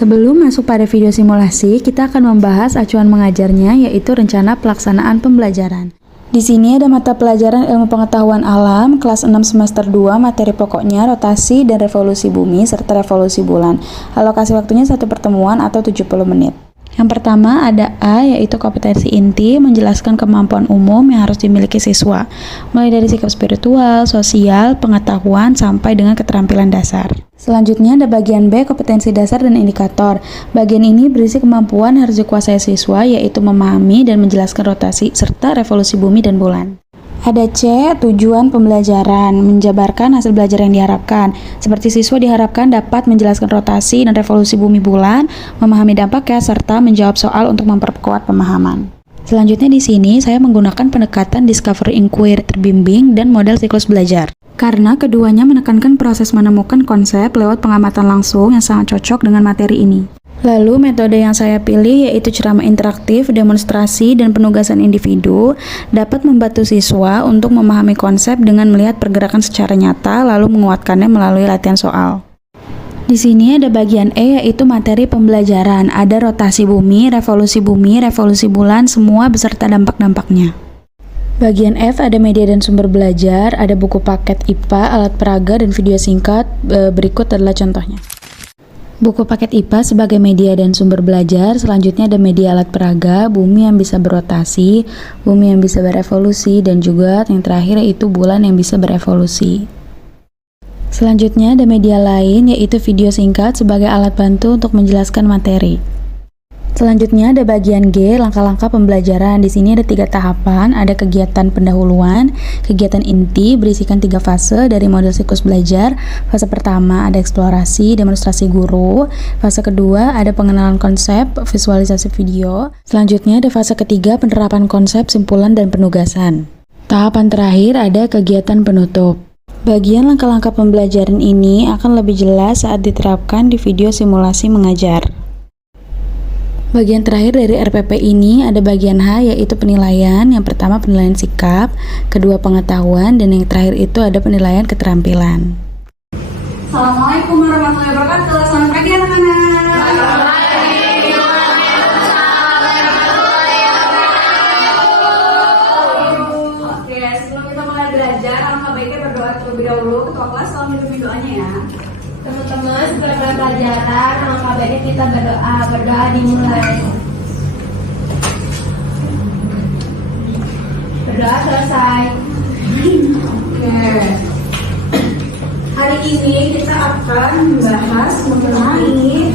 Sebelum masuk pada video simulasi, kita akan membahas acuan mengajarnya, yaitu rencana pelaksanaan pembelajaran. Di sini ada mata pelajaran ilmu pengetahuan alam, kelas 6 semester 2, materi pokoknya rotasi dan revolusi bumi, serta revolusi bulan. Alokasi waktunya 1 pertemuan atau 70 menit. Yang pertama ada A, yaitu kompetensi inti, menjelaskan kemampuan umum yang harus dimiliki siswa, mulai dari sikap spiritual, sosial, pengetahuan, sampai dengan keterampilan dasar. Selanjutnya ada bagian B, kompetensi dasar dan indikator. Bagian ini berisi kemampuan yang harus dikuasai siswa, yaitu memahami dan menjelaskan rotasi, serta revolusi bumi dan bulan. Ada C, tujuan pembelajaran, menjabarkan hasil belajar yang diharapkan. Seperti siswa diharapkan dapat menjelaskan rotasi dan revolusi bumi bulan, memahami dampaknya, serta menjawab soal untuk memperkuat pemahaman. Selanjutnya di sini saya menggunakan pendekatan discovery inquiry terbimbing dan model siklus belajar. Karena keduanya menekankan proses menemukan konsep lewat pengamatan langsung yang sangat cocok dengan materi ini. Lalu metode yang saya pilih yaitu ceramah interaktif, demonstrasi, dan penugasan individu dapat membantu siswa untuk memahami konsep dengan melihat pergerakan secara nyata lalu menguatkannya melalui latihan soal. Di sini ada bagian E, yaitu materi pembelajaran. Ada rotasi bumi, revolusi bulan, semua beserta dampak-dampaknya. Bagian F ada media dan sumber belajar, ada buku paket IPA, alat peraga, dan video singkat. Berikut adalah contohnya. Buku paket IPA sebagai media dan sumber belajar. Selanjutnya ada media alat peraga, bumi yang bisa berotasi, bumi yang bisa berevolusi, dan juga yang terakhir yaitu bulan yang bisa berevolusi. Selanjutnya ada media lain yaitu video singkat sebagai alat bantu untuk menjelaskan materi. Selanjutnya ada bagian G, langkah-langkah pembelajaran. Di sini ada 3 tahapan, ada kegiatan pendahuluan, kegiatan inti, berisikan 3 fase dari model siklus belajar. Fase pertama ada eksplorasi, demonstrasi guru. Fase kedua ada pengenalan konsep, visualisasi video. Selanjutnya ada fase ketiga, penerapan konsep, simpulan, dan penugasan. Tahapan terakhir ada kegiatan penutup. Bagian langkah-langkah pembelajaran ini akan lebih jelas saat diterapkan di video simulasi mengajar. Bagian terakhir dari RPP ini ada bagian H, yaitu penilaian. Yang pertama penilaian sikap, kedua pengetahuan, dan yang terakhir itu ada penilaian keterampilan. Assalamualaikum warahmatullahi wabarakatuh. Selamat pagi anak-anak. Oke, sebelum kita mulai belajar, alangkah baiknya berdoa terlebih dahulu. Ketua kelas tolong dipimpin doanya ya. Teman-teman, setelah pelajaran, alangkah baiknya kita berdoa dimulai. Berdoa selesai. Oke. Hari ini kita akan membahas mengenai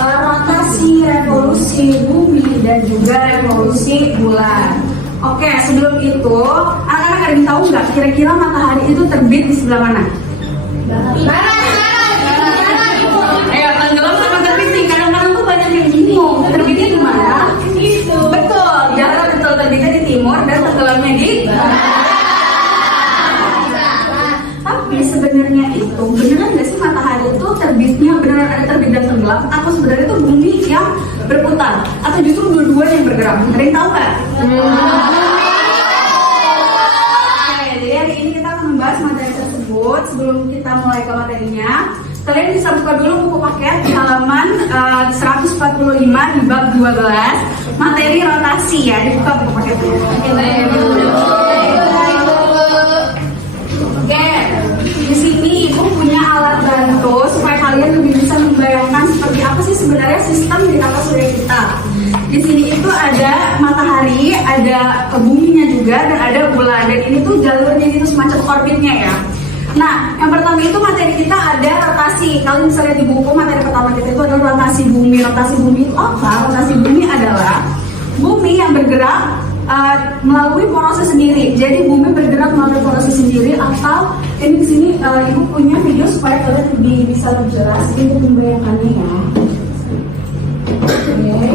rotasi revolusi bumi dan juga revolusi bulan. Oke, sebelum itu, anak-anak ada yang tahu nggak kira-kira matahari itu terbit di sebelah mana? Barat. Tenggelam sama terbit nih, kadang-kadang tuh banyak yang bingung terbitnya di mana? Betul, jarak betul, terbitnya di timur dan tenggelamnya di Tapi sebenarnya itu beneran nggak sih matahari itu terbitnya beneran ada terbit dan tenggelam, atau sebenarnya itu bumi yang berputar, atau justru dua-duanya yang bergerak? Ada yang tahu nggak? Oke, jadi hari ini kita akan membahas materi tersebut. Sebelum kita mulai ke materinya, kalian bisa buka dulu buku paket di halaman 145 di bab 12, materi rotasi ya. Dibuka buku paket dulu. Oke, di sini ibu punya alat bantu supaya kalian lebih bisa membayangkan seperti apa sih sebenarnya sistem di atas surya kita. Di sini itu ada matahari, ada buminya juga, dan ada bulan. Dan ini tuh jalurnya itu semacam orbitnya ya. Nah, yang pertama itu materi kita ada rotasi. Kalian bisa lihat di buku, materi pertama kita itu adalah rotasi bumi. Rotasi bumi itu apa? Rotasi bumi adalah bumi yang bergerak melalui porosnya sendiri. Jadi bumi bergerak melalui porosnya sendiri, atau ini di sini ibu punya video supaya kalian lebih bisa lebih jelas untuk membayangkannya ya. Oke.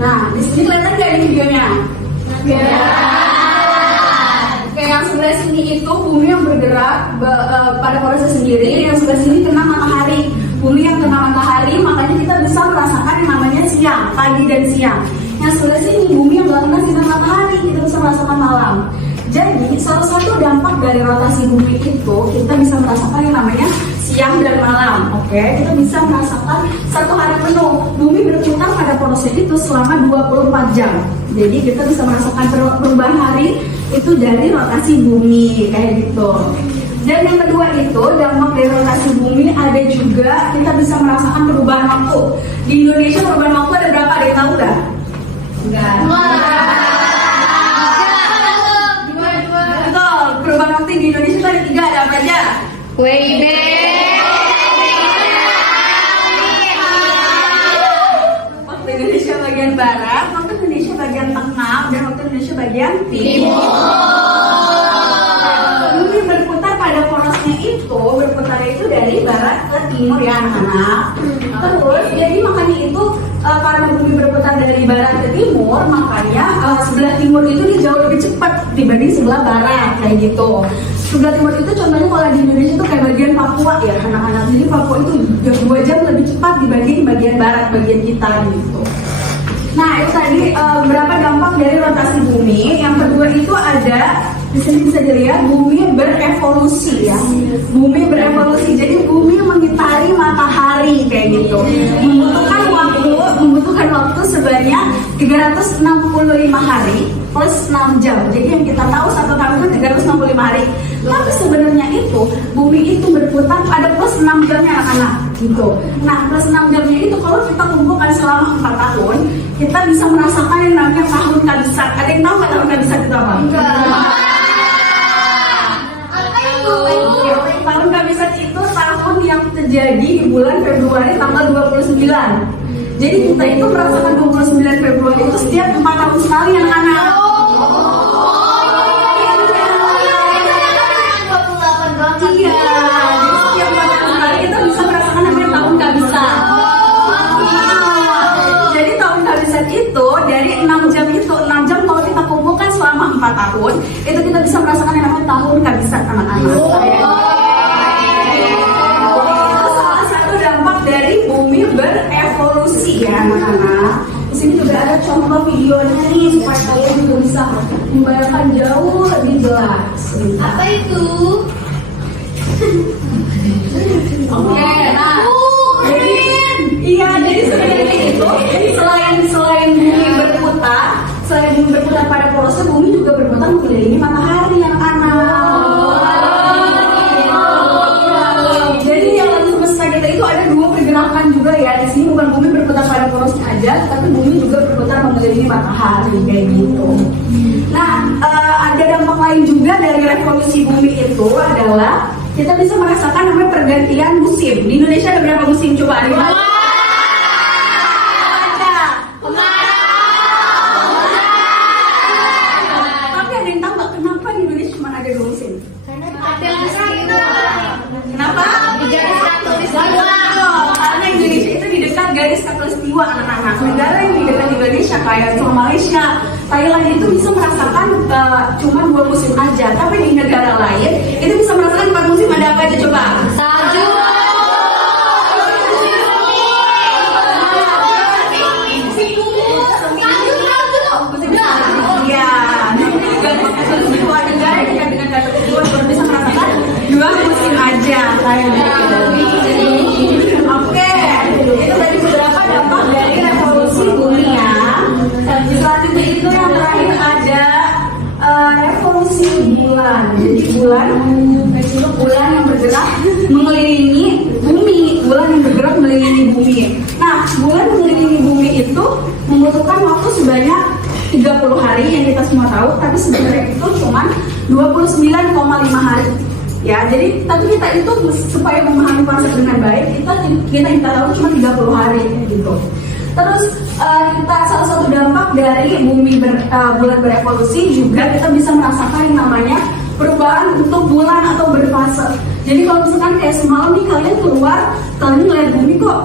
Nah, di sini kelihatan nggak di videonya? Ya. Yang sebelah sini itu bumi yang bergerak pada porosnya sendiri, yang sebelah sini kena matahari. Bumi yang kena matahari, makanya kita bisa merasakan yang namanya siang, pagi dan siang. Yang sebelah sini bumi yang nggak kena sinar matahari, kita bisa merasakan malam. Jadi salah satu dampak dari rotasi bumi itu kita bisa merasakan yang namanya siang dan malam. Oke, kita bisa merasakan satu hari penuh bumi berputar pada porosnya itu selama 24 jam. Jadi kita bisa merasakan perubahan hari itu dari rotasi bumi kayak gitu. Dan yang kedua itu dampak dari rotasi bumi ada juga kita bisa merasakan perubahan waktu. Di Indonesia perubahan waktu ada berapa? Ada yang tahu nggak? Enggak. Betul, perubahan waktu di Indonesia itu ada 3, ada apa aja? WIB. Waktu Indonesia bagian barat, waktu Indonesia bagian tengah, dan waktu Indonesia bagian timur. Bumi berputar pada porosnya itu, berputarnya itu dari barat ke timur ya anak-anak. Terus, jadi makanya itu karena bumi berputar dari barat ke timur, makanya sebelah timur itu dia jauh lebih cepat dibanding sebelah barat kayak gitu. Sebelah timur itu contohnya kalau di Indonesia itu kayak bagian Papua ya anak-anak. Jadi Papua itu 2 jam lebih cepat dibanding bagian barat, bagian kita gitu. Nah itu tadi beberapa dampak dari rotasi bumi. Yang kedua itu ada di sini bisa dilihat bumi berevolusi ya. Bumi berevolusi. Jadi bumi mengitari matahari kayak gitu. Membutuhkan waktu sebanyak 365 hari plus 6 jam. Jadi yang kita tahu 1 tahun itu 365 hari. Tapi sebenarnya itu bumi itu berputar pada plus 6 jamnya anak-anak gitu. Nah plus 6 jamnya itu kalau kita kumpulkan selama 4 tahun, kita bisa merasakan yang namanya tahun kabisat. Ada yang tahu nggak tahun kabisat itu apa? Tahun kabisat itu tahun yang terjadi di bulan Februari tanggal 29. Jadi kita itu merasakan 29 Februari itu setiap 4 tahun sekali anak-anak. Iya, jadi setiap 4 tahun sekali kita bisa merasakan namanya tahun kabisat. Jadi tahun kabisat itu dari 6 jam itu, 6 jam kalau kita kumpulkan selama 4 tahun, itu kita bisa merasakan yang namanya tahun kabisat anak-anak. Dari bumi berevolusi ya anak-anak. Di sini juga ada contoh videonya nih supaya kalian juga bisa membayangkan jauh lebih jelas. Apa itu? Oke, nah, jadi sebenarnya itu selain bumi berputar pada porosnya, bumi juga berputar mengelilingi matahari anak-anak. Itu ada 2 pergerakan juga ya. Di sini bukan bumi berputar pada porosnya aja, tapi bumi juga berputar mengelilingi matahari kayak gitu. Nah, ada dampak lain juga dari revolusi bumi itu adalah kita bisa merasakan namanya pergantian musim. Di Indonesia ada berapa musim coba? Ada. Tapi ada yang tahu nggak kenapa di Indonesia cuma ada 2 musim? Kenapa? Karena Indonesia itu di dekat garis khatulistiwa anak-anak. Negara yang di dekat Indonesia kayak Malaysia, Thailand itu bisa merasakan cuma 2 musim aja. Tapi di negara lain itu bisa merasakan 4 musim. Ada apa aja coba? Salju. Iya. Negara yang dekat dengan khatulistiwa baru bisa merasakan 2 musim aja kayak gitu. Oke, itu tadi beberapa dampak dari revolusi bumi ya. Selanjutnya itu yang terakhir ada revolusi bulan. Jadi bulan yang bergerak mengelilingi bumi. Bulan yang bergerak mengelilingi bumi. Nah, bulan mengelilingi bumi itu membutuhkan waktu sebanyak 30 hari yang kita semua tahu, tapi sebenarnya itu cuma 29,5 hari. Ya, jadi tapi kita itu supaya memahami konsep dengan baik, kita tahu cuma 30 hari gitu. Terus kita salah satu dampak dari bulan berevolusi juga kita bisa merasakan yang namanya perubahan untuk bulan atau berfase. Jadi kalau misalkan kayak semalam nih kalian keluar, kalian ngeliat bumi kok,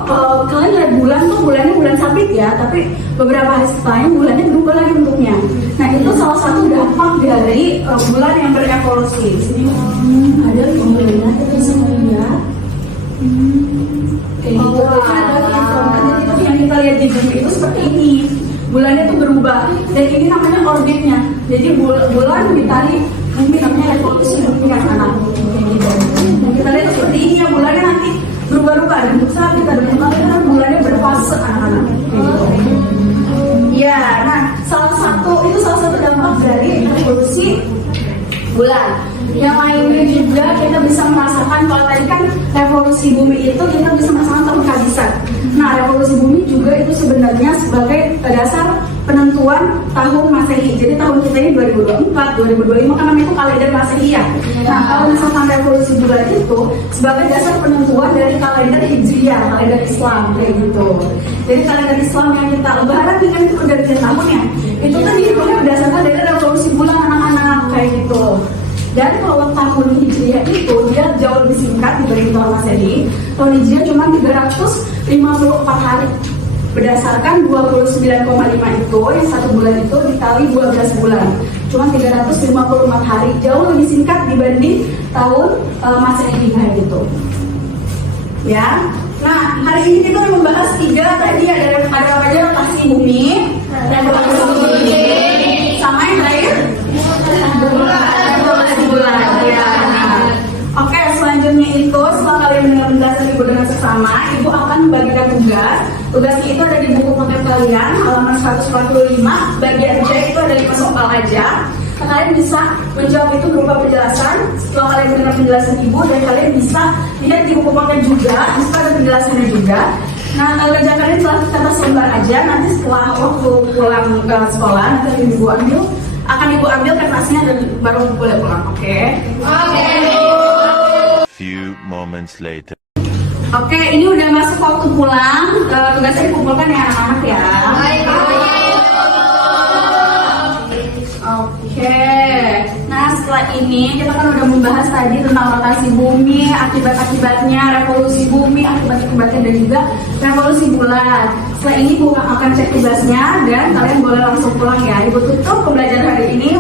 kalian lihat bulan tuh bulannya bulan sabit ya, tapi beberapa hari setelahnya bulannya berubah lagi bentuknya. Nah itu salah satu dampak dari bulan yang berevolusi. Di sini ada bulannya, kita bisa melihat. Yang kita lihat di bumi itu seperti ini. Bulannya tuh berubah dan ini namanya orbitnya. Jadi bulan ditarik bumi namanya revolusi bumi anak-anak. Nah, kita lihat seperti ini ya, bulannya nanti berubah-ubah bentuk saat kita dengar bulannya berfase anak-anak. Ya, nah salah satu dampak dari revolusi bulan. Yang lainnya juga kita bisa merasakan, kalau tadi kan revolusi bumi itu kita bisa merasakan tahun kehabisan. Nah, revolusi bumi juga itu sebenarnya sebagai dasar penentuan tahun Masehi. Jadi tahun kita ini 2024, 2025 kan namanya itu kalender Masehi ya. Nah, kalau misalkan revolusi bulan itu sebagai dasar penentuan dari kalender Hijriah, kalender Islam kayak gitu. Jadi kalender Islam yang kita lebaran kan itu pergantian tahunnya. Itu kan dihitungnya berdasarkan dari revolusi bulan anak-anak kayak gitu. Dan kalau tahun Hijriah itu dia jauh lebih singkat dibanding tahun Masehi. Tahun Hijriah cuma 354 hari. Berdasarkan 29,5 itu, yang satu bulan itu dikali 12 bulan. Cuma 354 hari, jauh lebih singkat dibanding tahun Masehi gitu. Ya. Nah, hari ini kita membahas 3 tadi ada apa aja? Rotasi bumi, revolusi bumi, sama yang terakhir bulan ya. Nah, oke, selanjutnya itu setelah kalian mendengar penjelasan ibu dengan seksama, ibu akan membagikan tugas. Tugasnya itu ada di buku konten kalian halaman 145, bagian C itu ada 5 soal aja. Kalian bisa menjawab itu berupa penjelasan setelah kalian mendengar penjelasan ibu, dan kalian bisa lihat di buku konten juga, bisa ada penjelasannya juga. Nah, kerja kalian telah kita selembar aja. Nanti setelah waktu pulang ke sekolah, nanti akan ibu ambil kertasnya dan baru boleh pulang, oke? Oke. Few moments later. Oke, ini udah masuk waktu pulang. Tugasnya dikumpulkan ya anak-anak ya. Oke. Nah, setelah ini kita kan udah membahas tadi tentang rotasi bumi, akibat-akibatnya, revolusi bumi, akibat-akibatnya, dan juga revolusi bulan. Setelah ini ibu akan cek tugasnya dan kalian boleh langsung pulang ya. Ibu tutup pembelajaran hari ini.